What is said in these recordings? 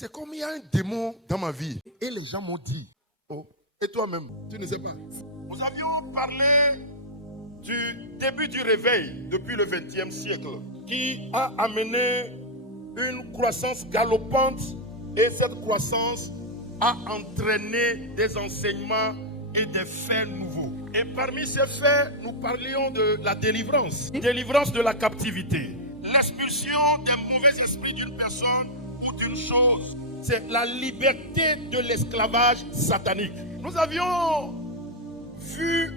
C'est comme il y a un démon dans ma vie. Et les gens m'ont dit, oh, et toi-même, tu ne sais pas. Nous avions parlé du début du réveil depuis le XXe siècle qui a amené une croissance galopante et cette croissance a entraîné des enseignements et des faits nouveaux. Et parmi ces faits, nous parlions de la délivrance. Délivrance de la captivité. L'expulsion des mauvais esprits d'une personne ou d'une chose. C'est la liberté de l'esclavage satanique. Nous avions vu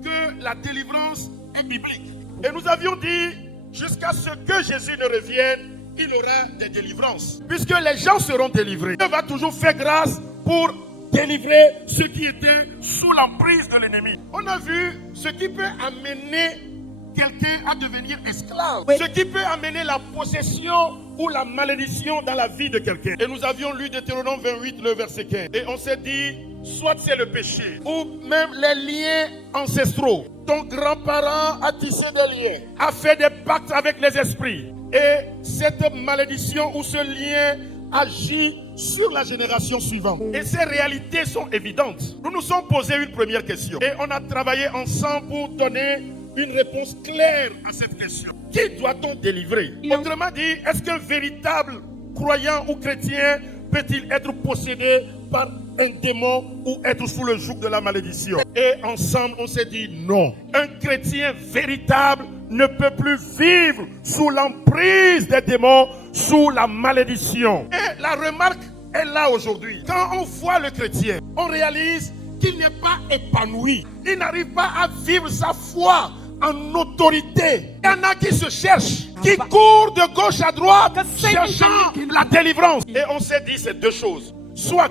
que la délivrance est biblique. Et nous avions dit, jusqu'à ce que Jésus ne revienne, il aura des délivrances. Puisque les gens seront délivrés. Dieu va toujours faire grâce pour délivrer ceux qui étaient sous l'emprise de l'ennemi. On a vu ce qui peut amener quelqu'un à devenir esclave. Oui. Ce qui peut amener la possession ou la malédiction dans la vie de quelqu'un. Et nous avions lu Deutéronome 28, le verset 15. Et on s'est dit, soit c'est le péché, ou même les liens ancestraux. Ton grand-parent a tissé des liens, a fait des pactes avec les esprits. Et cette malédiction ou ce lien agit sur la génération suivante. Et ces réalités sont évidentes. Nous nous sommes posé une première question. Et on a travaillé ensemble pour donner une réponse claire à cette question. Qui doit-on délivrer? Autrement dit, est-ce qu'un véritable croyant ou chrétien peut-il être possédé par un démon ou être sous le joug de la malédiction? Et ensemble, on s'est dit non. Un chrétien véritable ne peut plus vivre sous l'emprise des démons, sous la malédiction. Et la remarque est là aujourd'hui. Quand on voit le chrétien, on réalise qu'il n'est pas épanoui. Il n'arrive pas à vivre sa foi en autorité. Il y en a qui se cherchent, qui courent de gauche à droite, cherchant la délivrance. Et on s'est dit ces deux choses. Soit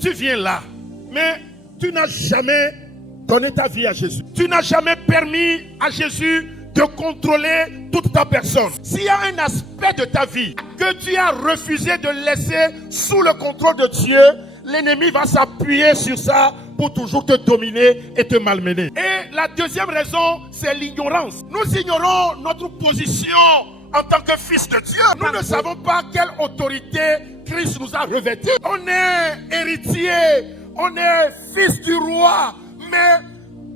tu viens là, mais tu n'as jamais donné ta vie à Jésus. Tu n'as jamais permis à Jésus de contrôler toute ta personne. S'il y a un aspect de ta vie que tu as refusé de laisser sous le contrôle de Dieu, l'ennemi va s'appuyer sur ça pour toujours te dominer et te malmener. Et la deuxième raison, c'est l'ignorance. Nous ignorons notre position en tant que fils de Dieu. Nous ne savons pas quelle autorité Christ nous a revêtis. On est héritier, on est fils du roi, mais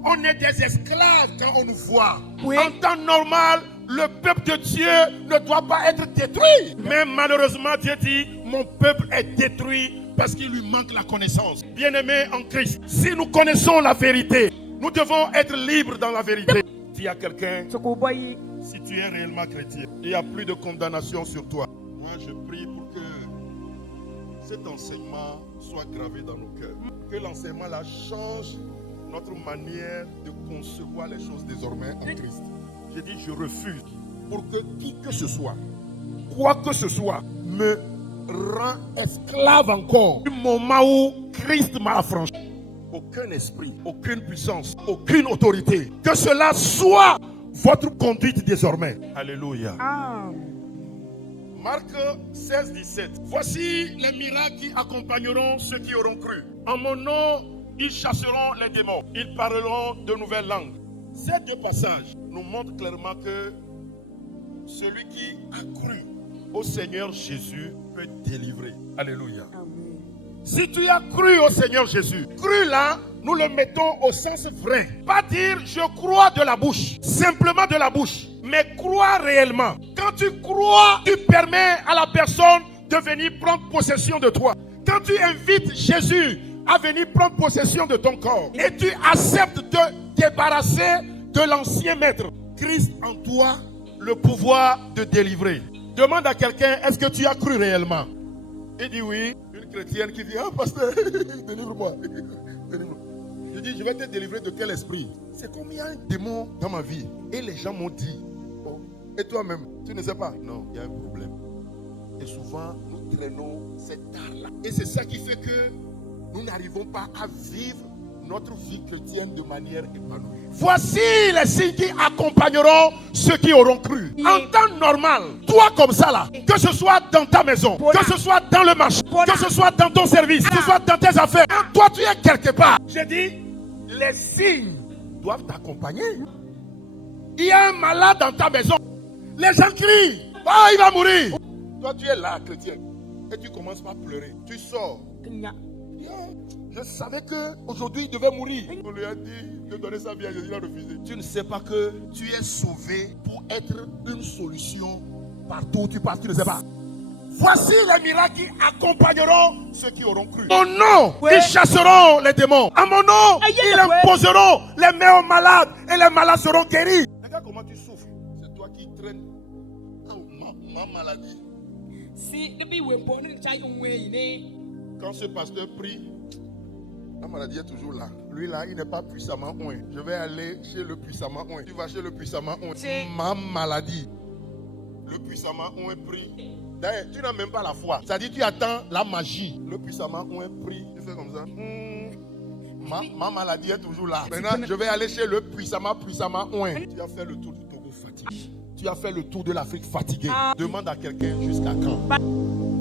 on est des esclaves quand on nous voit. Oui. En temps normal, le peuple de Dieu ne doit pas être détruit. Mais malheureusement, Dieu dit, mon peuple est détruit parce qu'il lui manque la connaissance. Bien-aimés en Christ, si nous connaissons la vérité, nous devons être libres dans la vérité. Dis à quelqu'un, si tu es réellement chrétien, il n'y a plus de condamnation sur toi. Moi, je prie pour que cet enseignement soit gravé dans nos cœurs. Que l'enseignement là change notre manière de concevoir les choses désormais en Christ. J'ai dit, je refuse pour que qui que ce soit, quoi que ce soit, me rend esclave encore du moment où Christ m'a affranchi. Aucun esprit, aucune puissance, aucune autorité. Que cela soit votre conduite désormais. Alléluia. Marc 16, 17. Voici les miracles qui accompagneront ceux qui auront cru. En mon nom, ils chasseront les démons. Ils parleront de nouvelles langues. Ces deux passages nous montrent clairement que celui qui a cru au Seigneur Jésus peut délivrer. Alléluia. Amen. Si tu as cru au Seigneur Jésus, cru là, nous le mettons au sens vrai. Pas dire je crois de la bouche, simplement de la bouche, mais croire réellement. Quand tu crois, tu permets à la personne de venir prendre possession de toi. Quand tu invites Jésus à venir prendre possession de ton corps et tu acceptes de te débarrasser de l'ancien maître, Christ en toi, le pouvoir de délivrer. Demande à quelqu'un, est-ce que tu as cru réellement? Il dit oui. Une chrétienne qui dit, ah pasteur, délivre-moi. Je dis, je vais te délivrer de quel esprit? C'est comme il y a un démon dans ma vie. Et les gens m'ont dit, oh, et toi-même, tu ne sais pas? Non, il y a un problème. Et souvent, nous traînons cet art-là. Et c'est ça qui fait que nous n'arrivons pas à vivre notre vie chrétienne de manière épanouie. Voici les signes qui accompagneront ceux qui auront cru. En temps normal, toi comme ça là, que ce soit dans ta maison, que ce soit dans le marché, que ce soit dans ton service, que ce soit dans tes affaires, toi tu es quelque part. J'ai dit, les signes doivent t'accompagner. Il y a un malade dans ta maison. Les gens crient, oh il va mourir. Toi tu es là chrétien. et tu commences par pleurer. Tu sors. Je savais qu'aujourd'hui il devait mourir. On lui a dit de donner sa vie à Jésus, il a refusé. Tu ne sais pas que tu es sauvé pour être une solution partout où tu passes, tu ne sais pas. Voici les miracles qui accompagneront ceux qui auront cru. Mon nom, ils chasseront les démons. À mon nom, ils imposeront les mains aux malades et les malades seront guéris. Regarde comment tu souffres. C'est toi qui traînes ma maladie. Quand ce pasteur prie, la maladie est toujours là. Lui là, il n'est pas puissamment oint. Je vais aller chez le puissamment oint. Tu vas chez le puissamment oint. Ma maladie. Le puissamment oint prie. D'ailleurs, tu n'as même pas la foi. C'est-à-dire tu attends la magie. Le puissamment oint prie. Tu fais comme ça. Ma maladie est toujours là. Maintenant, je vais aller chez le puissamment oint. Tu as fait le tour du Togo fatigué. Tu as fait le tour de l'Afrique fatigué. Demande à quelqu'un jusqu'à quand.